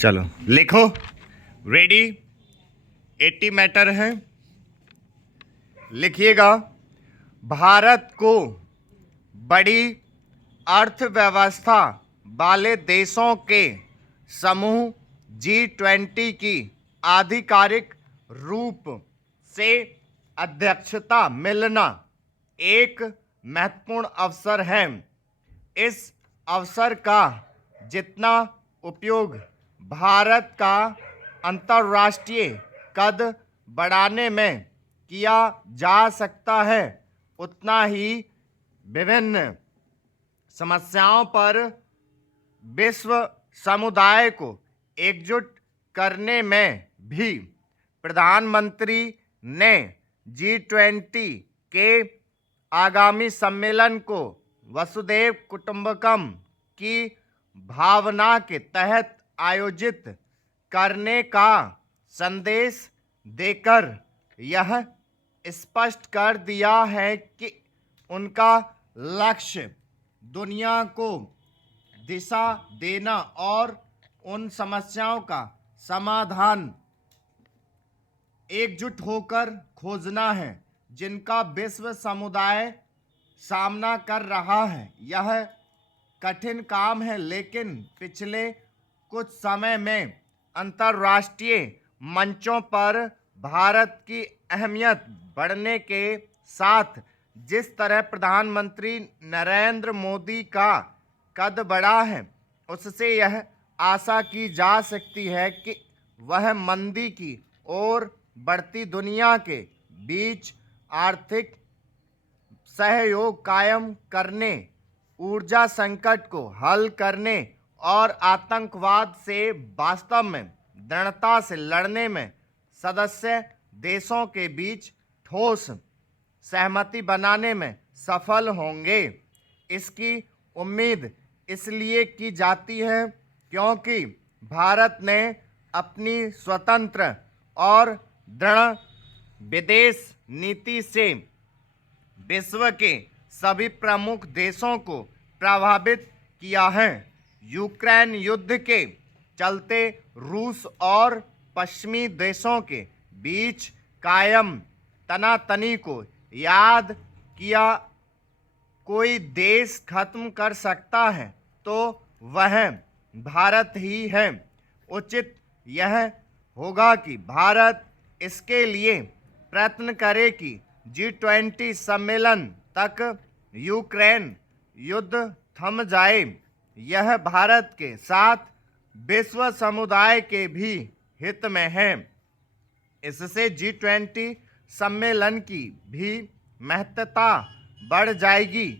चलो लिखो। Ready. 80 matter है। लिखिएगा। भारत को बड़ी अर्थव्यवस्था वाले देशों के समूह G20 की आधिकारिक रूप से अध्यक्षता मिलना एक महत्वपूर्ण अवसर है। इस अवसर का जितना उपयोग भारत का अंतर्राष्ट्रीय कद बढ़ाने में किया जा सकता है, उतना ही विभिन्न समस्याओं पर विश्व समुदाय को एकजुट करने में भी प्रधानमंत्री ने G20 के आगामी सम्मेलन को वसुधैव कुटुंबकम की भावना के तहत आयोजित करने का संदेश देकर यह स्पष्ट कर दिया है कि उनका लक्ष्य दुनिया को दिशा देना और उन समस्याओं का समाधान एकजुट होकर खोजना है जिनका विश्व समुदाय सामना कर रहा है। यह कठिन काम है, लेकिन पिछले कुछ समय में अंतर्राष्ट्रीय मंचों पर भारत की अहमियत बढ़ने के साथ जिस तरह प्रधानमंत्री नरेंद्र मोदी का कद बढ़ा है, उससे यह आशा की जा सकती है कि वह मंदी की ओर बढ़ती दुनिया के बीच आर्थिक सहयोग कायम करने, ऊर्जा संकट को हल करने और आतंकवाद से वास्तव में दृढ़ता से लड़ने में सदस्य देशों के बीच ठोस सहमति बनाने में सफल होंगे। इसकी उम्मीद इसलिए की जाती है क्योंकि भारत ने अपनी स्वतंत्र और दृढ़ विदेश नीति से विश्व के सभी प्रमुख देशों को प्रभावित किया है। यूक्रेन युद्ध के चलते रूस और पश्चिमी देशों के बीच कायम तनातनी को याद किया कोई देश खत्म कर सकता है तो वह भारत ही है। उचित यह होगा कि भारत इसके लिए प्रयत्न करे कि G20 सम्मेलन तक यूक्रेन युद्ध थम जाए। यह भारत के साथ विश्व समुदाय के भी हित में है। इससे G20 सम्मेलन की भी महत्ता बढ़ जाएगी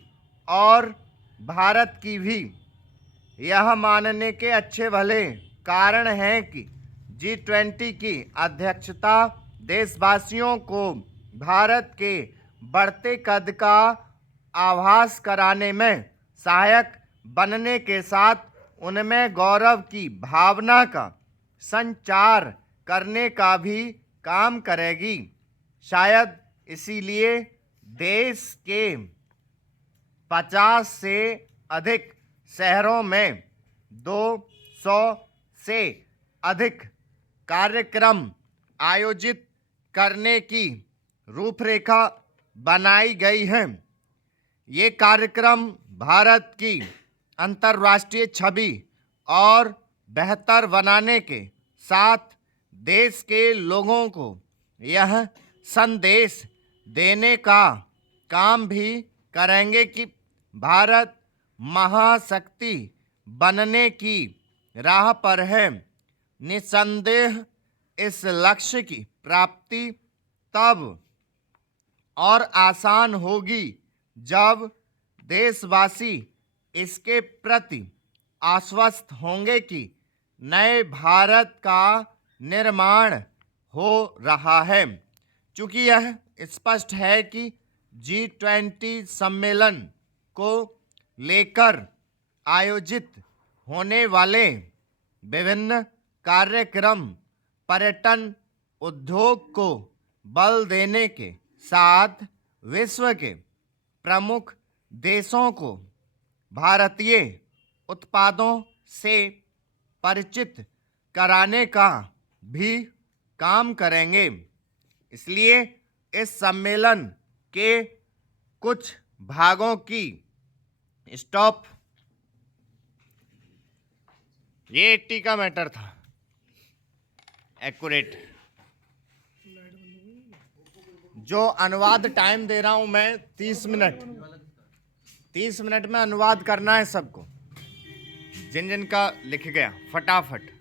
और भारत की भी यह मानने के अच्छे भले कारण हैं कि G20 की अध्यक्षता देशवासियों को भारत के बढ़ते कद का आभास कराने में सहायक बनने के साथ उनमें गौरव की भावना का संचार करने का भी काम करेगी। शायद इसीलिए देश के 50 से अधिक शहरों में 200 से अधिक कार्यक्रम आयोजित करने की रूपरेखा बनाई गई है। ये कार्यक्रम भारत की अंतर्राष्ट्रीय छवि और बेहतर बनाने के साथ देश के लोगों को यह संदेश देने का काम भी करेंगे कि भारत महाशक्ति बनने की राह पर है। निस्संदेह इस लक्ष्य की प्राप्ति तब और आसान होगी जब देशवासी इसके प्रति आश्वस्त होंगे कि नए भारत का निर्माण हो रहा है। चूँकि यह स्पष्ट है कि G20 सम्मेलन को लेकर आयोजित होने वाले विभिन्न कार्यक्रम पर्यटन उद्योग को बल देने के साथ विश्व के प्रमुख देशों को भारतीय उत्पादों से परिचित कराने का भी काम करेंगे। इसलिए इस सम्मेलन के कुछ भागों की स्टॉप, ये 80 का मैटर था, एक्यूरेट। जो अनुवाद टाइम दे रहा हूं मैं 30 मिनट, 30 मिनट में अनुवाद करना है सबको, जिन जिन का लिख गया फटाफट।